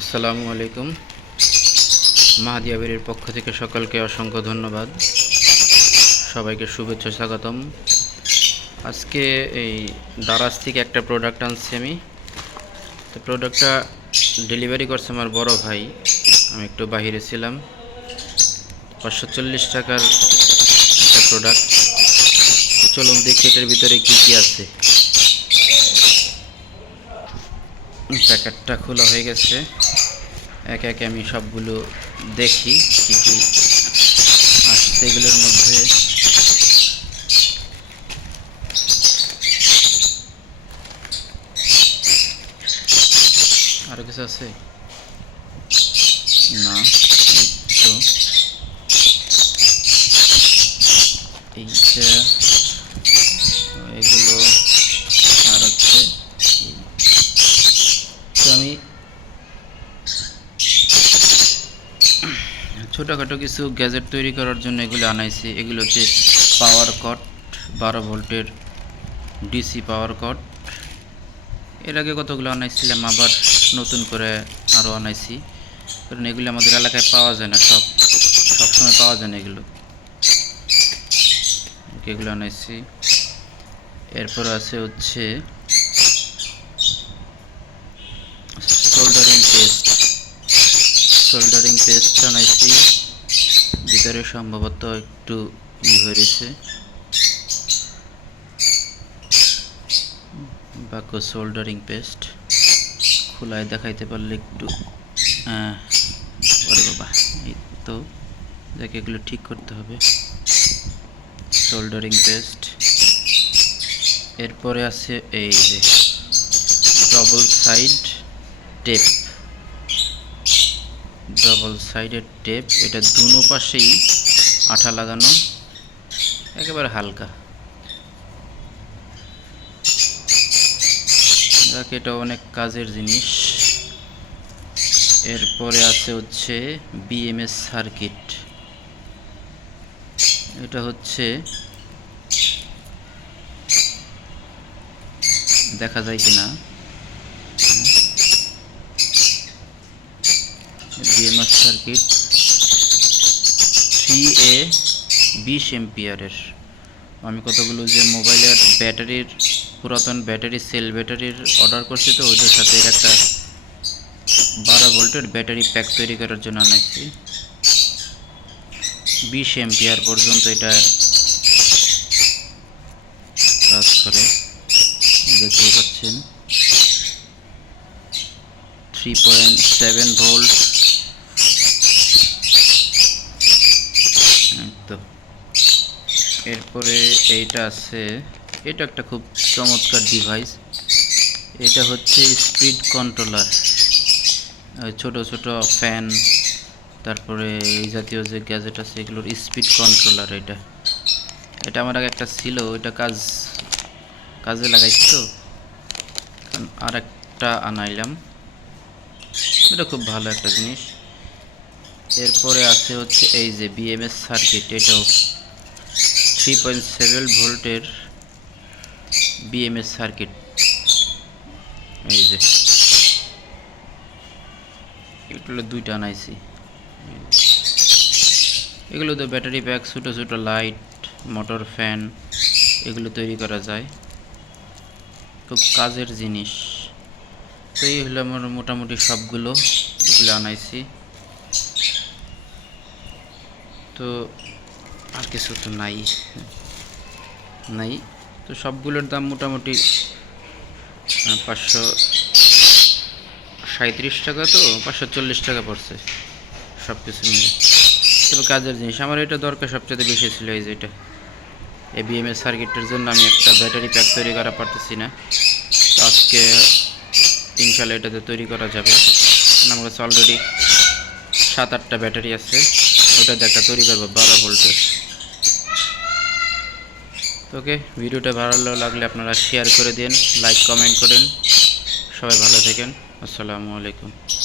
আসসালামু আলাইকুম। মাহাদি আবিরের পক্ষ থেকে সকলকে অসংখ্য ধন্যবাদ, সবাইকে শুভেচ্ছা স্বাগতম। আজকে এই দারাজ থেকে একটা প্রোডাক্ট আনছি আমি। তো প্রোডাক্টটা ডেলিভারি করছে আমার বড় ভাই, আমি একটু বাহিরে ছিলাম। 540 টাকার একটা প্রোডাক্ট। চলুন দেখি এটার ভিতরে কি কি আছে। প্যাকেটটা খোলা হয়ে গেছে, একে একে আমি সবগুলো দেখি কি কি আসছে এগুলোর মধ্যে। আরো কিছু আছে না, তো এইটা এগুলো আর হচ্ছে। তো আমি ছোটোখাটো কিছু গ্যাজেট তৈরি করার জন্য এগুলো আনাইছি। এগুলো হচ্ছে পাওয়ার কট, 12 ভোল্টের ডিসি পাওয়ার কট। এর আগে কতগুলো আনাইছিলাম, আবার নতুন করে আরও আনাইছি, কারণ এগুলো আমাদের এলাকায় পাওয়া যায় না, সবসময় পাওয়া যায় না এগুলো আনাইছি। এরপর আছে হচ্ছে সোল্ডারিং পেস্ট আনাইছি। ভিতরে সম্ভবত একটু হয়েছে বাকো সোল্ডারিং পেস্ট। খোলায় দেখাইতে পারলে একটু ওরে বাবা, এই তো যাকে এগুলো ঠিক করতে হবে। Soldering paste. এরপরে আছে এই যে ডবল সাইডের টেপ। এটা দুনো পাশেই আঠা লাগানো, একেবারে হালকা। যাক, এটা অনেক কাজের জিনিস। এরপরে আছে হচ্ছে বিএমএস সার্কিট। এটা হচ্ছে দেখা যায় কিনা, বিএমএস সার্কিট 3A 20 এম্পিয়ারের। আমি কতগুলো যে মোবাইলের ব্যাটারির, পুরাতন ব্যাটারি, সেল ব্যাটারির অর্ডার করছি, তো ওইটার সাথে এর একটা 12 ভোল্টের ব্যাটারি প্যাক তৈরি করার জন্য আনাইছি। 20 এম্পিয়ার পর্যন্ত এটা কাজ করে, দেখতে পাচ্ছেন। 3.7 ভোল্ট। তো এরপরে এইটা আছে, এটা একটা খুব চমৎকার ডিভাইস। এটা হচ্ছে স্পিড কন্ট্রোলার। ছোট ছোট ফ্যান, তারপরে এই জাতীয় যে গ্যাজেট আছে এগুলোর স্পিড কন্ট্রোলার। এটা আমার আগে একটা ছিল, ওইটা কাজে লাগাইছি, তো আর একটা আনাইলাম। এটা খুব ভালো একটা জিনিস। এরপরে আছে হচ্ছে এই যে বিএমএস সার্কিট। এটাও 3.7 ভোল্টের বিএমএস সার্কিট। এই যে এগুলো দুইটা আনাইছি। এগুলো তো ব্যাটারি প্যাক, ছোটো ছোটো লাইট, মোটর, ফ্যান, এগুলো তৈরি করা যায়, খুব কাজের জিনিস। তো এই হলো আমার মোটামুটি সবগুলো, এগুলো আনাইছি। তো আর কিছু তো নাই। তো সবগুলোর দাম মোটামুটি 537 টাকা, তো 540 টাকা পড়ছে সব কিছু মিলে। তবে কাজের জিনিস আমার এটা দরকার সবচেয়ে বেশি ছিল। এই যে এটা এই বিএমএস সার্কিটের জন্য আমি একটা ব্যাটারি প্যাক তৈরি করা পারতেছি না, তো আজকে ইনশাল্লাহ এটাতে তৈরি করা যাবে। আমার কাছে অলরেডি 7-8টা ব্যাটারি আছে, ওটাতে একটা তৈরি করবো 12 ভোল্টের। ওকে, ভিডিওটা ভালো লাগলে আপনারা শেয়ার করে দিন, লাইক কমেন্ট করেন। সবাই ভালো থাকেন। আসসালামু আলাইকুম।